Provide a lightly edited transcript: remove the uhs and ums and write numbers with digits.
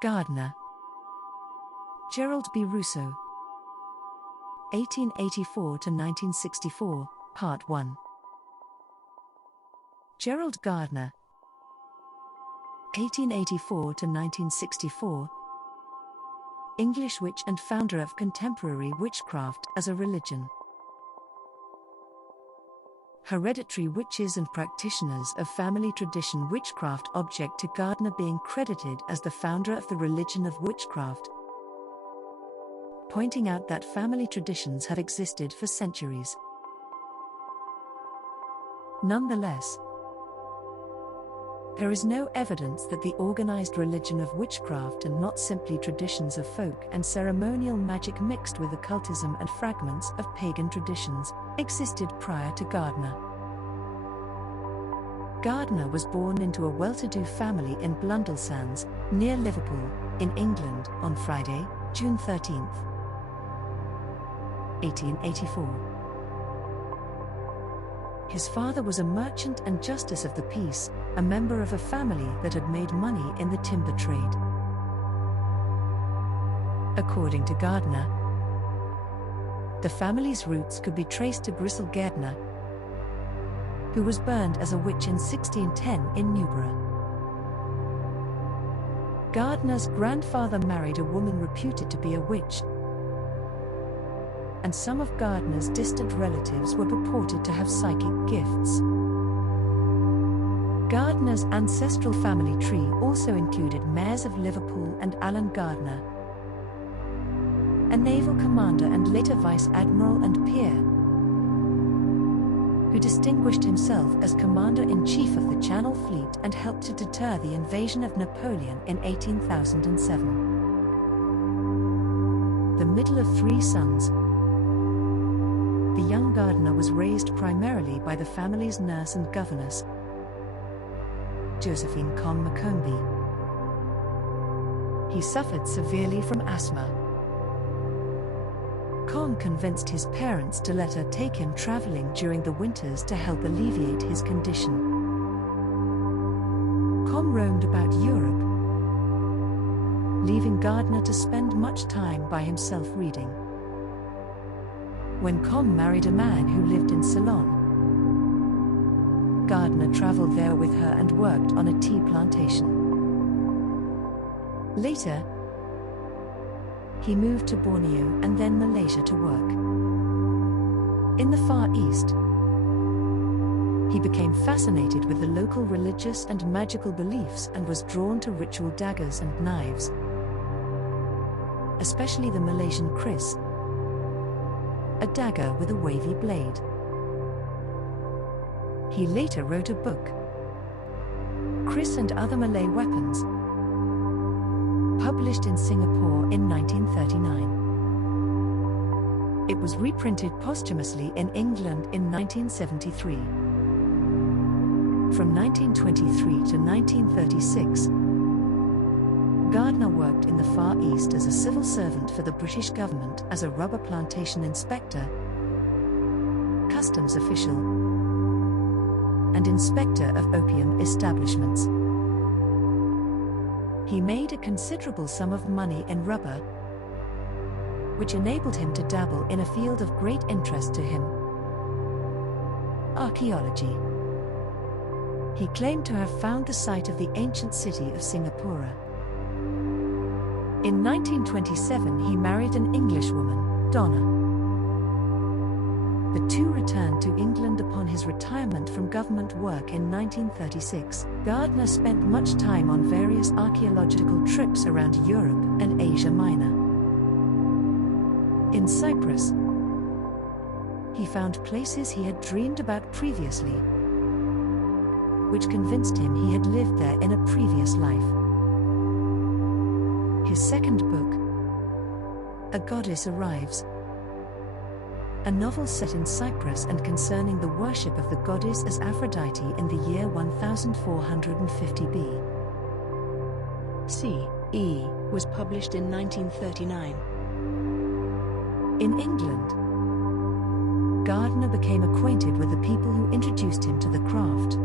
Gardner. Gerald B. Rousseau. 1884 to 1964, Part 1. Gerald Gardner. 1884 to 1964. English witch and founder of contemporary witchcraft as a religion. Hereditary witches and practitioners of family tradition witchcraft, object to Gardner being credited as the founder of the religion of witchcraft, pointing out that family traditions have existed for centuries. Nonetheless, there is no evidence that the organized religion of witchcraft, and not simply traditions of folk and ceremonial magic mixed with occultism and fragments of pagan traditions, existed prior to Gardner. Gardner was born into a well-to-do family in Blundellsands, near Liverpool, in England, on Friday, June 13, 1884. His father was a merchant and justice of the peace, a member of a family that had made money in the timber trade. According to Gardner, the family's roots could be traced to Grissell Gairdner, who was burned as a witch in 1610 in Newburgh. Gardner's grandfather married a woman reputed to be a witch, and some of Gardner's distant relatives were purported to have psychic gifts. Gardner's ancestral family tree also included mayors of Liverpool and Alan Gardner, a naval commander and later vice admiral and peer, who distinguished himself as commander-in-chief of the Channel Fleet and helped to deter the invasion of Napoleon in 1807. The middle of three sons, the young Gardner was raised primarily by the family's nurse and governess, Josephine Con Macomby. He suffered severely from asthma. Con convinced his parents to let her take him traveling during the winters to help alleviate his condition. Con roamed about Europe, leaving Gardner to spend much time by himself reading. When Con married a man who lived in Ceylon, Gardner traveled there with her and worked on a tea plantation. Later, he moved to Borneo and then Malaysia to work. In the Far East, he became fascinated with the local religious and magical beliefs and was drawn to ritual daggers and knives, especially the Malaysian kris, a dagger with a wavy blade. He later wrote a book, Kris and Other Malay Weapons, published in Singapore in 1939. It was reprinted posthumously in England in 1973. From 1923 to 1936, Gardner worked in the Far East as a civil servant for the British government as a rubber plantation inspector, customs official, and inspector of opium establishments. He made a considerable sum of money in rubber, which enabled him to dabble in a field of great interest to him: archaeology. He claimed to have found the site of the ancient city of Singapore. In 1927 he married an Englishwoman, Donna. The two returned to England upon his retirement from government work in 1936. Gardner spent much time on various archaeological trips around Europe and Asia Minor. In Cyprus, he found places he had dreamed about previously, which convinced him he had lived there in a previous life. His second book, A Goddess Arrives, a novel set in Cyprus and concerning the worship of the goddess as Aphrodite in the year 1450 B.C.E., was published in 1939. In England, Gardner became acquainted with the people who introduced him to the craft.